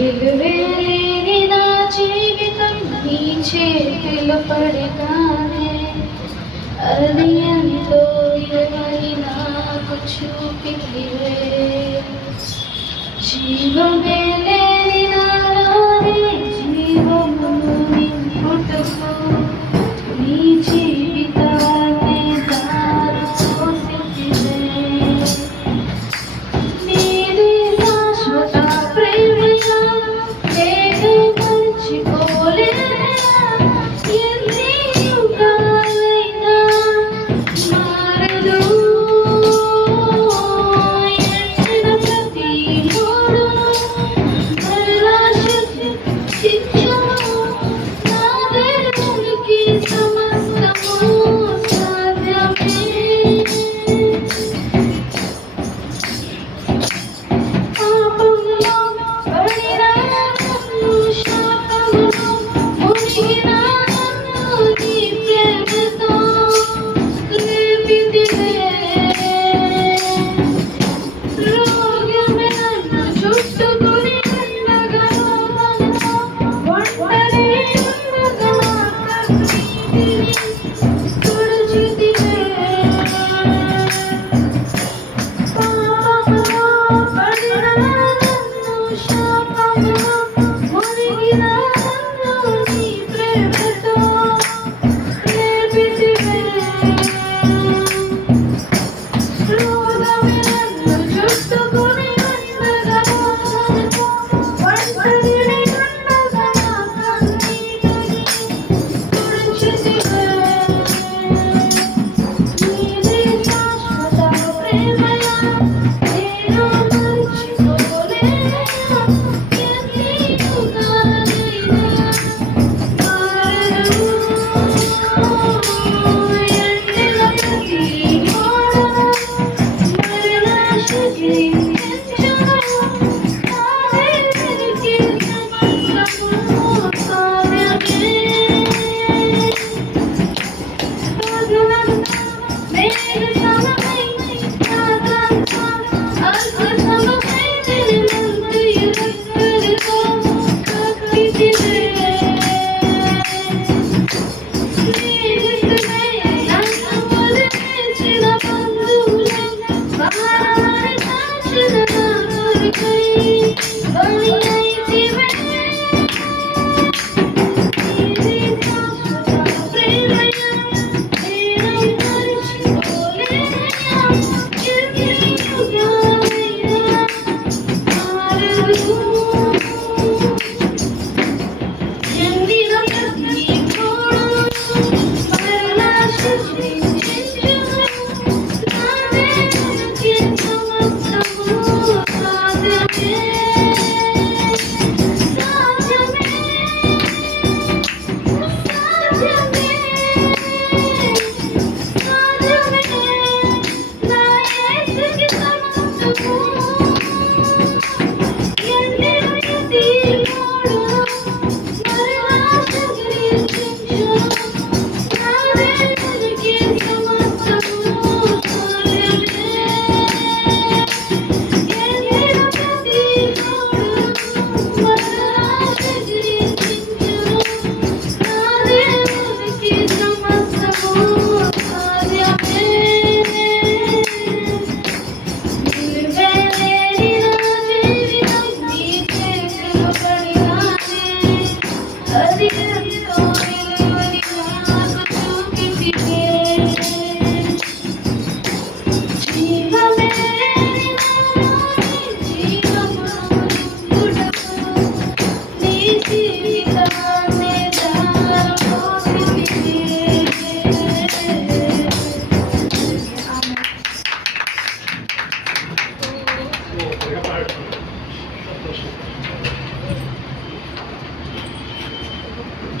విలువేలేని నా జీవితం నీ చేతిలో పడగానే అది ఎంతో విలువని నాకు చూపితివే. జీవమే లేని నాలోనే జీవము నింపుటకు నీ జీవితాన్ని దారిపోసితివే. నీది శాశ్వత ప్రేమయా నేనే మర్చిపోలేనా. ఎన్ని యుగాలైనా మారదు. ఎండిన ప్రతి మూడు మరలా శిక్షించుము. నా దేవునికి సమస్తము సాధ్యమే. పాపములో పడిన నన్ను, శాపములో మునిగిన నన్ను నీ ప్రేమతో లేపితివే. రోగమే నన్ను చుట్టుకొని ఉండగా, ఒంటరి ఉండగా కన్నీటిని తుడిచితివే. పాపములో పడిన నన్ను, శాపములో మునిగిన నన్ను నీ ప్రేమతో లేపితివే. రోగమే నన్ను చుట్టుకొని ఉండగా, ఒంటరిని ఉండగా కన్నీటిని తుడిచితివే. నీది శాశ్వత ప్రేమయా నేను మర్చిపోలేనా. ఎన్ని యుగాలైనా మారదు. ఎండిన ప్రతి మూడు మరలా శిక్షించుము. నా దేవునికి సమస్తము సాధ్యమే. మేలు సమమై నాకంతా అద్భుతమై నిన్నంతయు రెక్కలతో కప్పితివే. స్నేహితులై నన్ను వదిలేసిన బంధువులై భారాన్ని దాచిన నా కొరకై బలి